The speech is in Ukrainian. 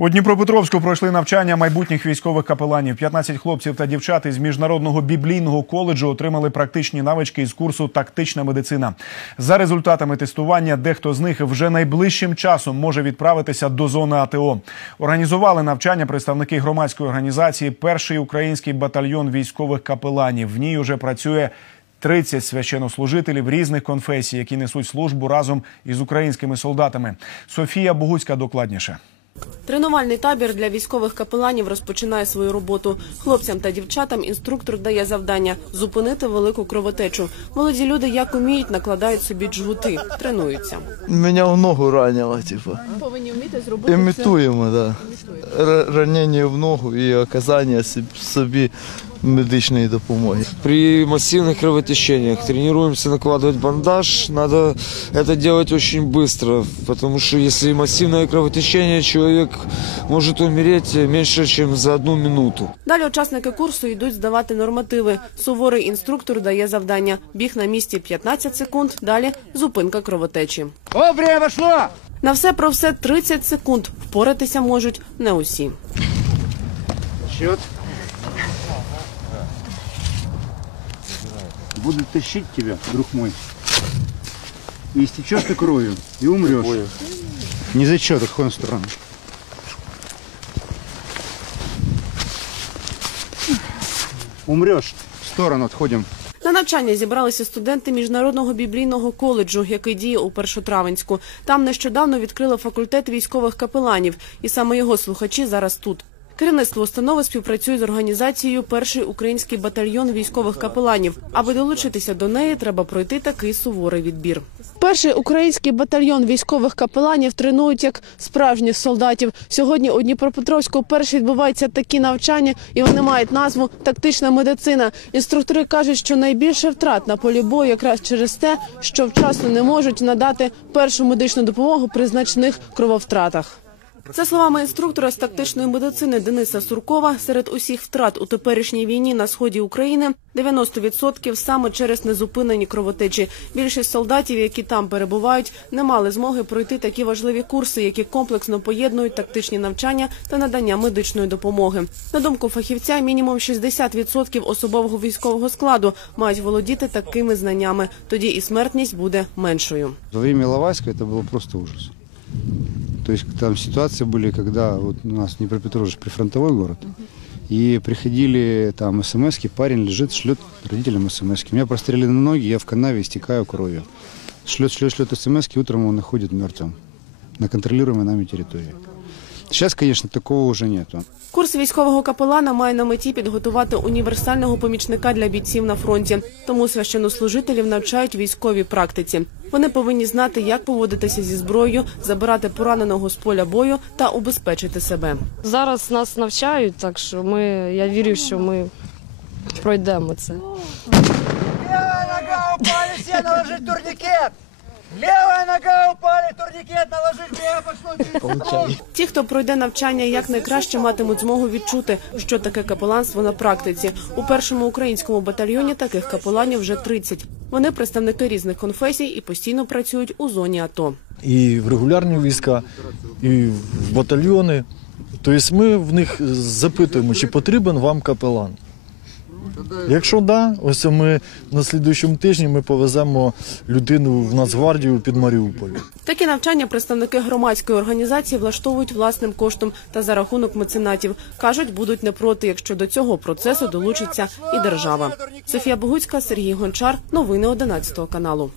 У Дніпропетровську пройшли навчання майбутніх військових капеланів. 15 хлопців та дівчат із міжнародного біблійного коледжу отримали практичні навички із курсу Тактична медицина. За результатами тестування, дехто з них вже найближчим часом може відправитися до зони АТО. Організували навчання представники громадської організації Перший український батальйон військових капеланів. В ній уже працює 30 священнослужителів різних конфесій, які несуть службу разом із українськими солдатами. Софія Богуцька докладніше. Тренувальний табір для військових капеланів розпочинає свою роботу. Хлопцям та дівчатам інструктор дає завдання зупинити велику кровотечу. Молоді люди, як уміють, накладають собі джгути, тренуються. Мене в ногу ранило, типу. Повинні вміти зробити Імітуємо, да. Р- Ранення в ногу і оказання соб- собі медичної допомоги. При массивных кровотечениях тренируемся накладывать бандаж. Надо это делать очень быстро, потому что если массивное кровотечение, человек может умереть меньше, чем за одну минуту. Далі учасники курсу йдуть здавати нормативи. Суворий інструктор дає завдання: біг на місці 15 секунд. Далі зупинка кровотечі. О, время шло! На все про все 30 секунд. Впоратися можуть не усі. Счет. Буду тащить тебя, друг мой. И истечешь ты кровью, и умрешь. Не зачет, отходим в сторону. Умрешь. В сторону отходим. На навчання зібралися студенти міжнародного біблійного коледжу, який діє у Першотравенську. Там нещодавно відкрили факультет військових капеланів, і саме його слухачі зараз тут. Керівництво установи співпрацює з організацією Перший український батальйон військових капеланів. Аби долучитися до неї, треба пройти такий суворий відбір. Перший український батальйон військових капеланів тренують як справжніх солдатів. Сьогодні у Дніпропетровську перші відбуваються такі навчання, і вони мають назву тактична медицина. Інструктори кажуть, що найбільше втрат на полі бою якраз через те, що вчасно не можуть надати першу медичну допомогу при значних крововтратах. За словами інструктора з тактичної медицини Дениса Суркова, серед усіх втрат у теперішній війні на сході України 90% саме через незупинені кровотечі. Більшість солдатів, які там перебувають, не мали змоги пройти такі важливі курси, які комплексно поєднують тактичні навчання та надання медичної допомоги. На думку фахівця, мінімум 60% особового військового складу мають володіти такими знаннями. Тоді і смертність буде меншою. Во время Лавайска это было просто ужас. То есть там ситуации были, когда вот у нас Днепропетровск прифронтовой город, и приходили там смс парень лежит, шлет родителям смс У меня прострелены ноги, я в канаве истекаю кровью. Шлет, шлет, шлет смс утром он находит мертвым на контролируемой нами территории. Сейчас, конечно, такого уже нету. Курс військового капелана має на меті підготувати універсального помічника для бійців на фронті. Тому священнослужителів навчають військовій практиці. Вони повинні знати, як поводитися зі зброєю, забирати пораненого з поля бою та убезпечити себе. Зараз нас навчають, так що ми, я вірю, що ми пройдемо це. Левая нога упали, все наложить турникет! Левая нога упали, турникет наложить, левая пошло Ті, хто пройде навчання, якнайкраще матимуть змогу відчути, що таке капеланство на практиці. У першому українському батальйоні таких капеланів вже 30. Вони представники різних конфесій і постійно працюють у зоні АТО. і в регулярні війська, і в батальйони. Тобто ми в них запитуємо, чи потрібен вам капелан. Якщо да, ось ми на слідуючому тижні ми повеземо людину в Нацгвардію під Маріуполь. Такі навчання представники громадської організації влаштовують власним коштом та за рахунок меценатів. кажуть, будуть не проти, якщо до цього процесу долучиться і держава. Софія Богуцька, Сергій Гончар. Новини 11 каналу.